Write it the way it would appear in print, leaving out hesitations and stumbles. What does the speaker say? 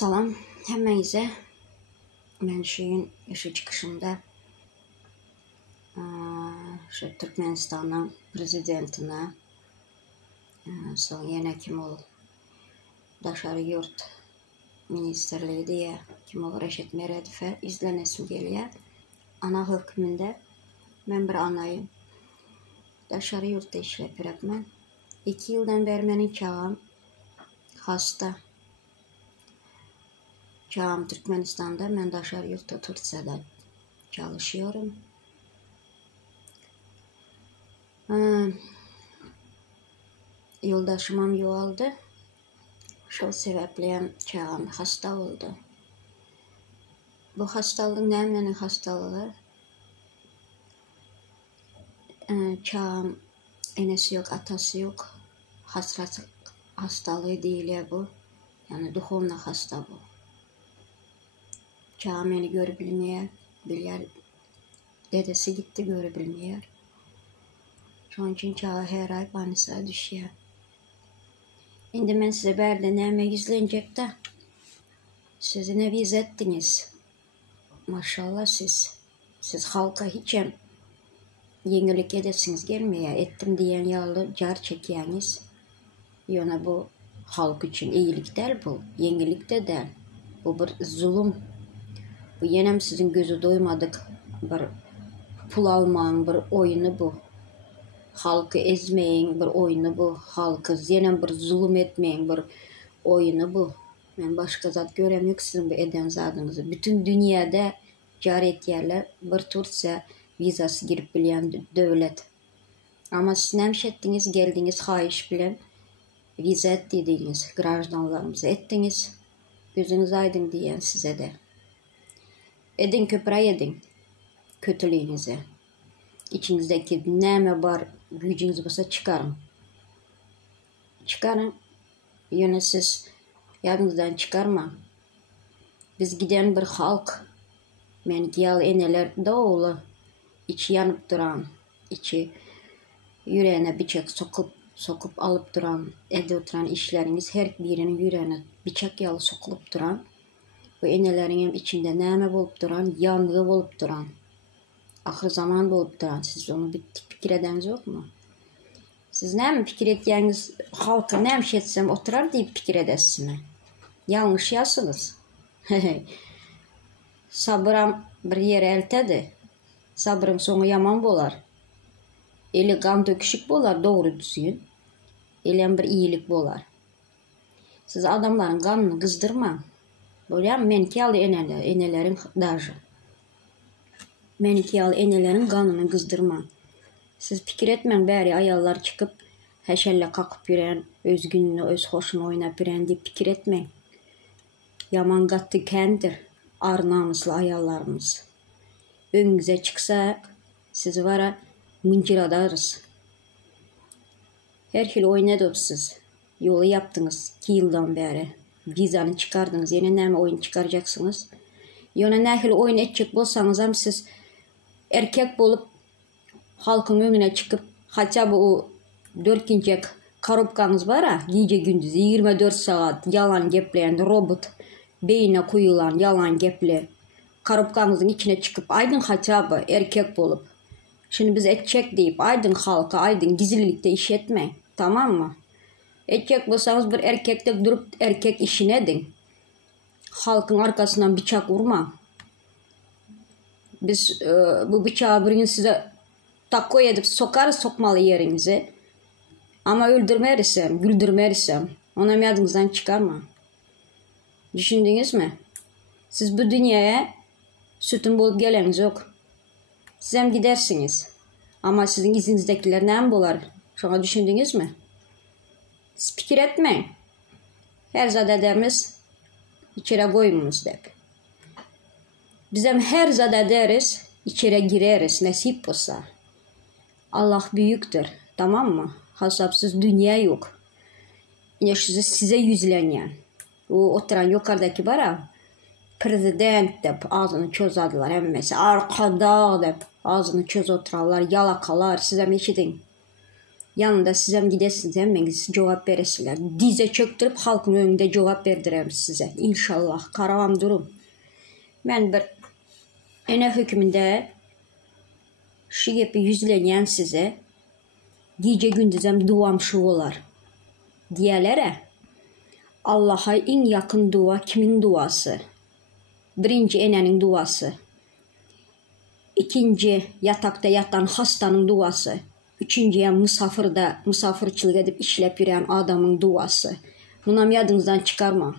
Salam həmmənizə. Mən şeyin işi çıxışında şu Türkmenistan'ın prezidentine son yine kim ol Daşarı Yurt Ministerliği diye kim ol Reşit Meredif'e izlenesim geliyor. Ana hükmünde ben bir anayım. Daşarı Yurt'ta işlep ben. 2 yıldan beri benim çağım hasta. Çağım Türkmenistan'da, ben Daşarı Yurt'ta Türkçe'de çalışıyorum. Yoldaşımam yoğaldı. Şu sebeple çağım hasta oldu. Bu hastalık ne benim hastalığı? Çağım enesi yok, atası yok. Hasret hastalığı değil ya bu. Yani duhovna hasta bu. Çağım beni görebilmiyor. Bilir, dedesi gitti görebilmiyor. Onun için çağı her ay banisa düşüyor. Şimdi ben size berde neme izlenecek de siz ne viz ettiniz. Maşallah siz halka hiç yenilik edesiniz gelmiyor. Ettim diyen yağlı car çekiyeniz. Yine bu halk için iyilik değil bu. Yenilik de değil. Bu bir zulüm. Bu yenem sizin gözü doymadık. Bir pul almanın bir oyunu bu. Halkı ezmeyin bir oyunu bu. Halkı yenem bir zulüm etmeyin bir oyunu bu. Ben başka zat göremiyorum sizin bu eden zadınızı. Bütün dünyada caret yerler bir Türkçe vizası girip bilen devlet. Ama siz ne ettiniz? Geldiniz hayiş bilen vize ettiydiniz. Grajdanlarımıza ettiniz. Gözünüz aydın diyen size de. Edin köpüre edin. Kötülüğünüze. İçinizdeki neme var gücünüz varsa çıkarın. Çıkarın. Yine siz yanınızdan çıkarma. Biz giden bir halk. Menkiyal eneler doğulu. İçi yanıp duran. İçi yüreğine bıçak sokup alıp duran. Evde oturan işleriniz her birinin yüreğine bıçak yalı sokulup duran. Bu enelerin içinde neme olup duran, yangı olup duran. Ahır zaman olup duran. Siz onu bir fikir edeniz yok mu? Siz ne mi fikir ettiğiniz halka ne mi etsem oturar deyip fikir edesiniz. Yanlış yazsınız. Sabıram bir yere eltedi. Sabrın sonu yaman bolar. Eli kan döküşük bolar doğru düzgün. Elem bir iyilik bolar. Siz adamların kanını kızdırma. Böyle menkiyalı enelerin dajı. Menkiyalı enelerin kanını kızdırma. Siz fikir etmen bari ayallar çıkıp heşelle kalkıp yüren, öz gününü, öz hoşunu oynap yüren deyip fikir etmen. Yaman kattı kendir. Ar namuslu ayallarımız. Önünüze çıksak sizi vara mıncıradarız. Her yıl oynadık siz. Yolu yaptınız 2 yıldan beri. Vizanı çıkardınız. Yine ne oyun çıkaracaksınız? Yine ne yıl oyun edecek bolsanız hem siz erkek olup halkın önüne çıkıp hatta bu 4 korupkanız var ha gece gündüz 24 saat yalan gepleyen robot beyine koyulan yalan gepler korupkanızın içine çıkıp aydın hatta bu erkek olup şimdi biz edecek deyip aydın halka aydın gizlilikte iş etmeyin, tamam mı? Edecek olsanız bir erkekte durup erkek işini edin. Halkın arkasından bıçak vurma. Biz bu bıçağı bir gün size takko edip sokarız sokmalı yerinize. Ama öldürmeyirsem, güldürmeyirsem ona yadınızdan çıkarma. Düşündünüz mü? Siz bu dünyaya sütün bulup geleniz yok. Siz hem gidersiniz. Ama sizin izinizdekiler ne mi bolar? Şuna düşündünüz mü? Siz fikir etmeyin. Her zadedemiz içeri koymunuz dep. Bizim her zadederiz içeri gireriz nasip olsa. Allah büyüktür, tamam mı? Hasapsız dünya yok. Yine size yüzlenen. O oturan yukarıdaki var ha, prezident dep ağzını çözadılar emmesi. Arkada dep ağzını çöz oturarlar, yalakalar size meşidin. Yanında sizəm gidəsiniz, mən cavab verəsilər. Dizə çöktürüb xalqın önündə cavab verdirəm sizə. İnşallah. Karavam durum. Mən bir enə hökmündə şu gibi yüzləyən sizə gecə gündüzəm duam şu olar. Diyələrə Allah'a en yakın dua kimin duası? Birinci enənin duası. İkinci yatakta yatan hastanın duası. Üçüncüye misafirçilik edip işlep yürüyen adamın duası. Bunları yadınızdan çıkarma.